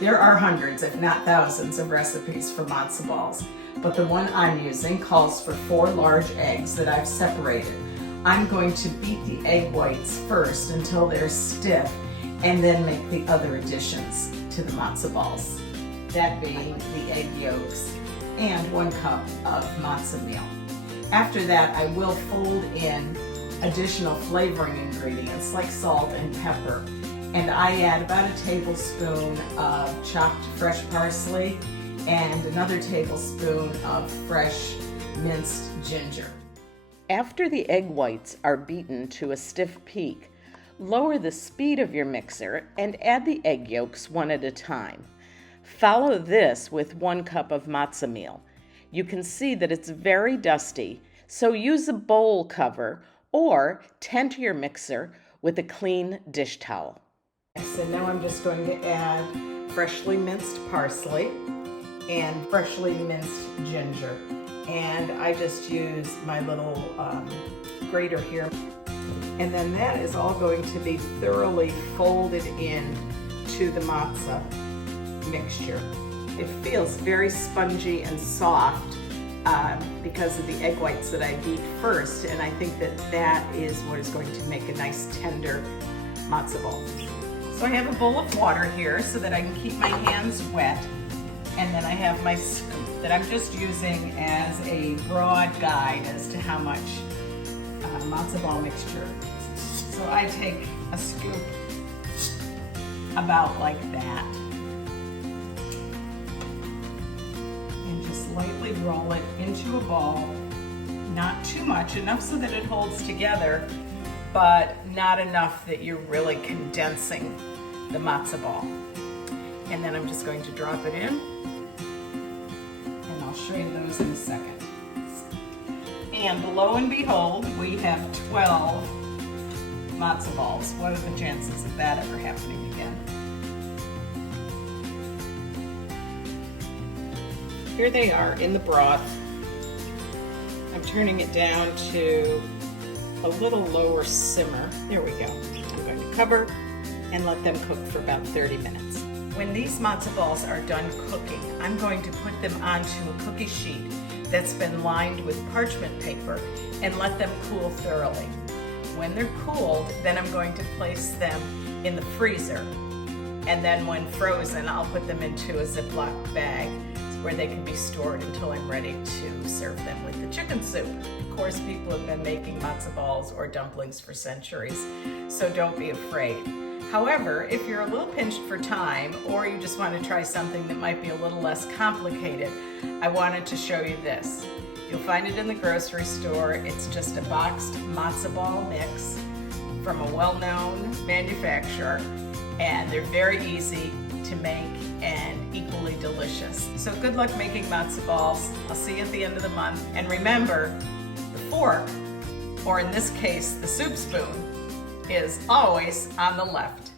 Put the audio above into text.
There are hundreds, if not thousands, of recipes for matzo balls, but the one I'm using calls for 4 large eggs that I've separated. I'm going to beat the egg whites first until they're stiff, and then make the other additions to the matzo balls, that being the egg yolks and 1 cup of matzo meal. After that, I will fold in additional flavoring ingredients like salt and pepper, and I add about a tablespoon of chopped fresh parsley and another tablespoon of fresh minced ginger. After the egg whites are beaten to a stiff peak, lower the speed of your mixer and add the egg yolks one at a time. Follow this with 1 cup of matzo meal. You can see that it's very dusty, so use a bowl cover or tend to your mixer with a clean dish towel. So now I'm just going to add freshly minced parsley and freshly minced ginger. And I just use my little grater here. And then that is all going to be thoroughly folded in to the matzah mixture. It feels very spongy and soft because of the egg whites that I beat first, and I think that that is what is going to make a nice tender matzo ball. So I have a bowl of water here so that I can keep my hands wet, and then I have my scoop that I'm just using as a broad guide as to how much matzo ball mixture. So I take a scoop about like that and just lightly roll it into a ball. Not too much, enough so that it holds together, but not enough that you're really condensing the matzo ball. And then I'm just going to drop it in, and I'll show you those in a second. And lo and behold, we have 12 matzo balls. What are the chances of that ever happening again? Here they are in the broth. I'm turning it down to a little lower simmer. There we go. I'm going to cover and let them cook for about 30 minutes. When these matzo balls are done cooking, I'm going to put them onto a cookie sheet that's been lined with parchment paper and let them cool thoroughly. When they're cooled, then I'm going to place them in the freezer. And then when frozen, I'll put them into a Ziploc bag where they can be stored until I'm ready to serve them with the chicken soup. Of course, people have been making matzo balls or dumplings for centuries, so don't be afraid. However, if you're a little pinched for time, or you just want to try something that might be a little less complicated, I wanted to show you this. You'll find it in the grocery store. It's just a boxed matzo ball mix from a well-known manufacturer, and they're very easy to make and equally delicious. So good luck making matzo balls. I'll see you at the end of the month. And remember, the fork, or in this case, the soup spoon, is always on the left.